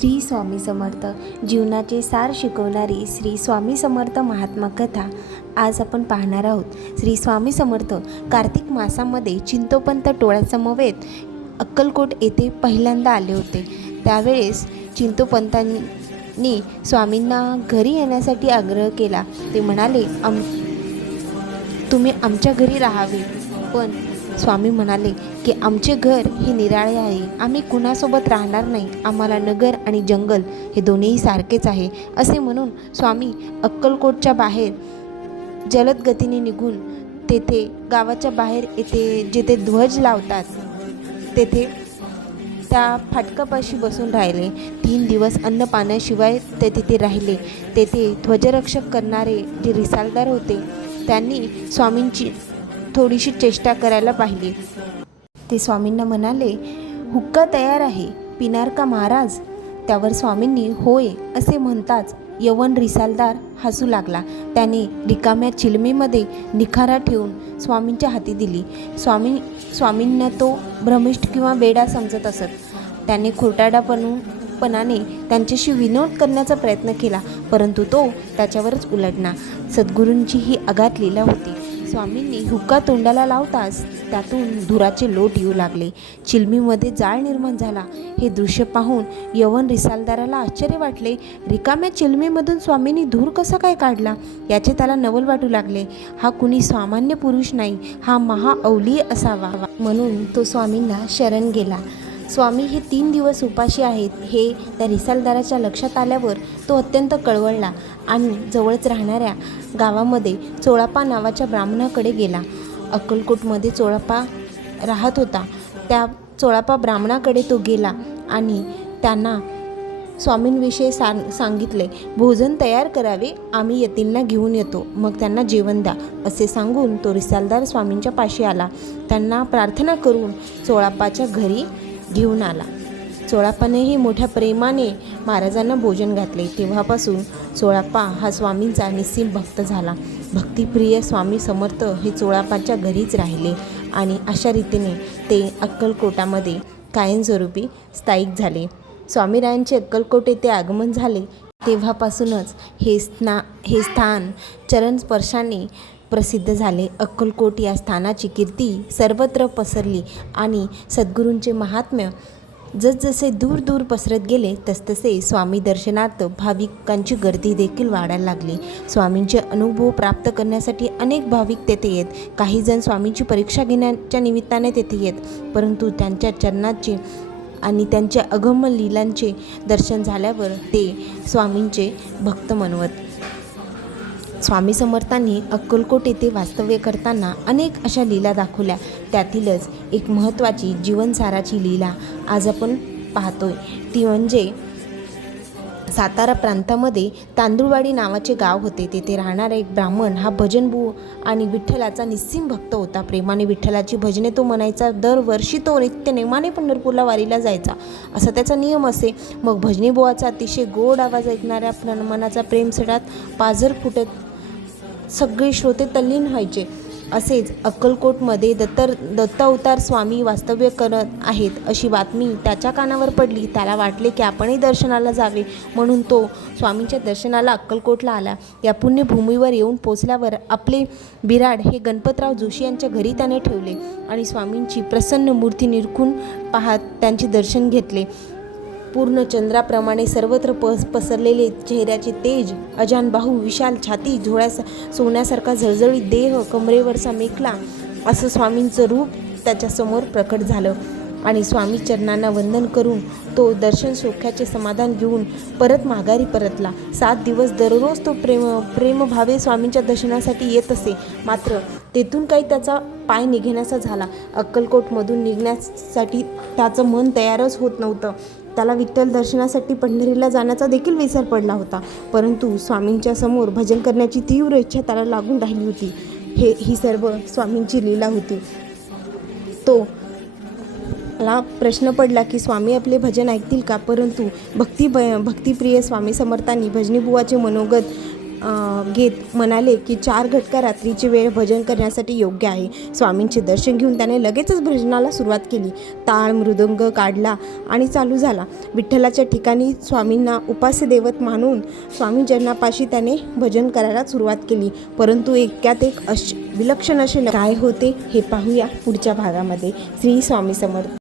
श्री स्वामी समर्थ जीवनाचे सार शिकवणारी श्री स्वामी समर्थ महात्मा कथा आज आपण पाहणार आहोत। श्री स्वामी समर्थ कार्तिक मासामध्ये चिंतोपंत टोळ्यासमवेत अक्कलकोट येथे पहिल्यांदा आले होते। त्यावेळेस चिंतोपंतांनी स्वामींना घरी येण्यासाठी आग्रह केला। ते म्हणाले, तुम्ही आमच्या घरी राहावे। पण स्वामी म्हणाले की आमचे घर हे निराळे आहे, आम्ही कुणासोबत राहणार नाही, आम्हाला नगर आणि जंगल हे दोन्ही सारखेच आहे। असे म्हणून स्वामी अक्कलकोटच्या बाहेर जलद गतीने निघून तेथे गावाच्या बाहेर येथे जिथे ध्वज लावतात तेथे त्या फाटकापाशी बसून राहिले। 3 दिवस अन्न पाण्याशिवाय ते तिथे राहिले। तेथे ध्वजरक्षक करणारे जे रिसालदार होते त्यांनी स्वामींची थोडीशी चेष्टा करायला पाहिली। ते स्वामींना म्हणाले, हुक्का तयार आहे, पिणार का महाराज? त्यावर स्वामींनी होय असे म्हणताच यवन रिसालदार हसू लागला। त्याने रिकाम्या चिलमीमध्ये निखारा ठेवून स्वामींच्या हाती दिली। स्वामींना तो भ्रमिष्ठ किंवा वेडा समजत असत। त्याने खोटारडेपणाने त्यांच्याशी विनोद करण्याचा प्रयत्न केला, परंतु तो त्याच्यावरच उलटला। सद्गुरूंची ही अगाध लीला होती। स्वामींनी हुक्का तोंडाला लावताच त्यातून धुराचे लोट येऊ लागले। चिलमीमध्ये जाळ निर्माण झाला। हे दृश्य पाहून यवन रिसालदाराला आश्चर्य वाटले। रिकाम्या चिलमीमधून स्वामींनी धूर कसा काय काढला याचे त्याला नवल वाटू लागले। हा कुणी सामान्य पुरुष नाही, हा महाअवलिय असावा। म्हणून तो स्वामींना शरण गेला। स्वामी हे 3 दिवस उपाशी आहेत हे त्या रिसालदाराच्या लक्षात आल्यावर तो अत्यंत कळवळला आणि जवळच राहणाऱ्या गावामध्ये चोळापा नावाच्या ब्राह्मणाकडे गेला। अक्कलकोटमध्ये चोळापा राहत होता। त्या चोळापा ब्राह्मणाकडे तो गेला आणि त्यांना स्वामींविषयी सांगितले। भोजन तयार करावे, आम्ही यतींना घेऊन येतो, मग त्यांना जेवण द्या असे सांगून तो रिसालदार स्वामींच्या पाशी आला। त्यांना प्रार्थना करून चोळापाच्या घरी घेऊन आला। चोळापानेही मोठ्या प्रेमाने महाराजांना भोजन घातले। तेव्हापासून चोळापा हा स्वामींचा निस्सीम भक्त झाला। भक्तिप्रिय स्वामी समर्थ हे चोळापाच्या घरीच राहिले आणि अशा रीतीने ते अक्कलकोटामध्ये कायमस्वरूपी स्थायिक झाले। स्वामीरायांचे अक्कलकोट येथे आगमन झाले तेव्हापासूनच हे स्थान चरणस्पर्शाने प्रसिद्ध झाले। अक्कलकोट या स्थानाची कीर्ती सर्वत्र पसरली आणि सद्गुरूंचे महात्म्य जसजसे दूर दूर पसरत गेले तसतसे स्वामी दर्शनार्थ भाविकांची गर्दी देखील वाढायला लागली। स्वामींचे अनुभव प्राप्त करण्यासाठी अनेक भाविक तेथे येत। काही जण स्वामींची परीक्षा घेण्याच्या निमित्ताने तेथे येत, परंतु त्यांच्या चरणाचे आणि त्यांच्या अगम्य लीलांचे दर्शन झाल्यावर ते स्वामींचे भक्त म्हणवत। स्वामी समर्थांनी अक्कलकोट येथे वास्तव्य करताना अनेक अशा लीला दाखवल्या। त्यातीलच एक महत्त्वाची जीवनसाराची लीला आज आपण पाहतोय, ती म्हणजे सातारा प्रांतामध्ये तांदुळवाडी नावाचे गाव होते। तेथे राहणारा एक ब्राह्मण हा भजनबुवा आणि विठ्ठलाचा निस्सीम भक्त होता। प्रेमाने विठ्ठलाची भजने तो म्हणायचा। दरवर्षी तो नित्य नेमाने पंढरपूरला वारीला जायचा, असा त्याचा नियम असे। मग भजनीबुवाचा अतिशय गोड आवाज ऐकणाऱ्या मनाचा प्रेमसडात पाझर फुटत सगळे श्रोते तल्लीन व्हायचे। असेच अक्कलकोटमध्ये दत्तावतार स्वामी वास्तव्य करत आहेत अशी बातमी त्याच्या कानावर पडली। त्याला वाटले की आपणही दर्शनाला जावे, म्हणून तो स्वामींच्या दर्शनाला अक्कलकोटला आला। या पुण्यभूमीवर येऊन पोचल्यावर आपले बिराड हे गणपतराव जोशी यांच्या घरी त्याने ठेवले आणि स्वामींची प्रसन्न मूर्ती निरखून पाहत त्यांचे दर्शन घेतले। पूर्ण चंद्राप्रमाणे सर्वत्र पसरलेले चेहऱ्याचे तेज, अजान बाहू, विशाल छाती, सोन्यासारखा झळझळीत देह, कमरेवरचा मेखला असं स्वामींचं रूप त्याच्यासमोर प्रकट झालं आणि स्वामी चरणांना वंदन करून तो दर्शन सौख्याचे समाधान घेऊन परत माघारी परतला। 7 दिवस दररोज तो प्रेमभावे स्वामींच्या दर्शनासाठी येत असे, मात्र तेथून काही त्याचा पाय निघेनासा झाला। अक्कलकोटमधून निघण्यासाठी त्याचं मन तयारच होत नव्हतं। त्याला विठ्ठल दर्शनासाठी पंढरीला जाण्याचा देखील विसर पडला होता, परंतु स्वामींच्या समोर भजन करण्याची तीव्र इच्छा त्याला लागून राहिली होती। ही सर्व स्वामींची लीला होती। मला प्रश्न पडला की स्वामी आपले भजन ऐकतील का? परंतु भक्तिप्रिय स्वामी समर्थांनी भजनीबुवाचे मनोगत घेत म्हणाले की 4 घटका रात्रीची वेळ भजन करण्यासाठी योग्य आहे. स्वामींचे दर्शन घेऊन त्याने लगेचच भजनाला सुरुवात केली. टाळ मृदंग काढला आणि चालू झाला. विठ्ठलाच्या ठिकाणी स्वामींना उपास्य दैवत मानून स्वामींचरणापाशी त्याने भजन करायला सुरुवात केली. परंतु एकात एक विलक्षण असे काय होते हे पाहूया पुढच्या भागामध्ये. श्री स्वामी समर्थ.